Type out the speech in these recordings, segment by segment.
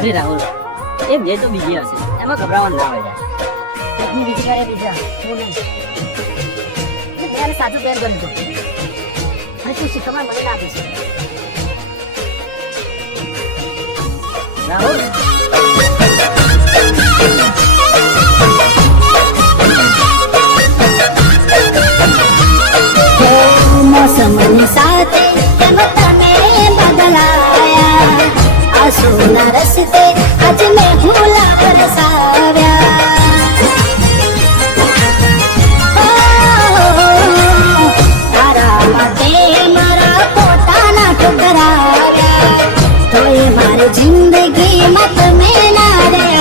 અરે રાહુલ, એ બે તો બીજી હશે, એમાં ગભરાવાનું ના હોય. એકની બીજી કરે બીજા હું નહીં. મેં સાચું પ્રેમ કર્યું હતું અને તું શીખવા મને ના આપીશ. રાહુલ, મોસમની સાથે તમે બદલાયા, આંસુના રસ્તે આજ મેં ભૂલા બરસાવ્યા. તારા માટે મારા પોતાના ઠુકરાવ્યા, તોય મારી જિંદગીમાં તમે ના આવ્યા.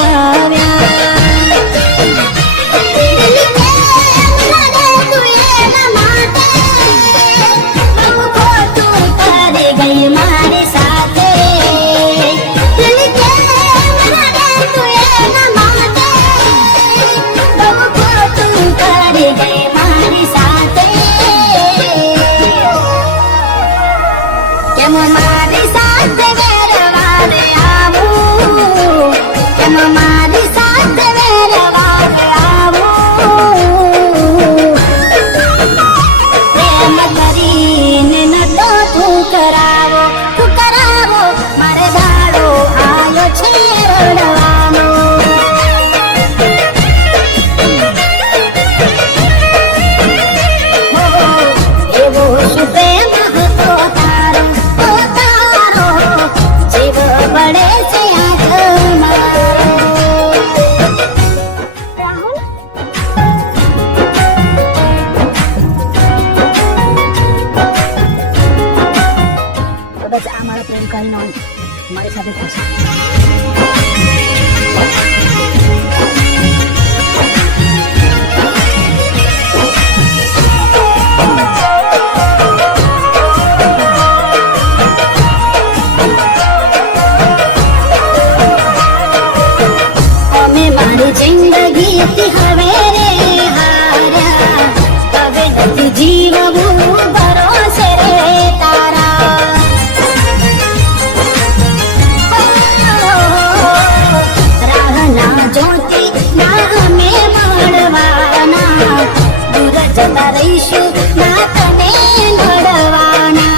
મારી સાથે વેરવા દે આવું, કેમ મારી સાથે વેરવા દે આવું. પ્રેમ કરીને ન તો તું કરાવો મારે દાડો આયો છે રડવાનો. એવો શું પ્રેમ હતો તારો, જીવ પડે છે આંખમાં. રાહુલ, કદાચ આ મારા પ્રેમ કાલનો અંત મારી સાથે થશે. મારી જિંદગી હતી હવે રે હાર્યા, હવે નથી જીવવું ભરોસે રે તારા. રાહના જોતી ના અમે મળવાના, દૂર જતા રહીશું ના તને મળવાના.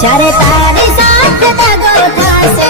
જ્યારે તારી સાથે દગો થશે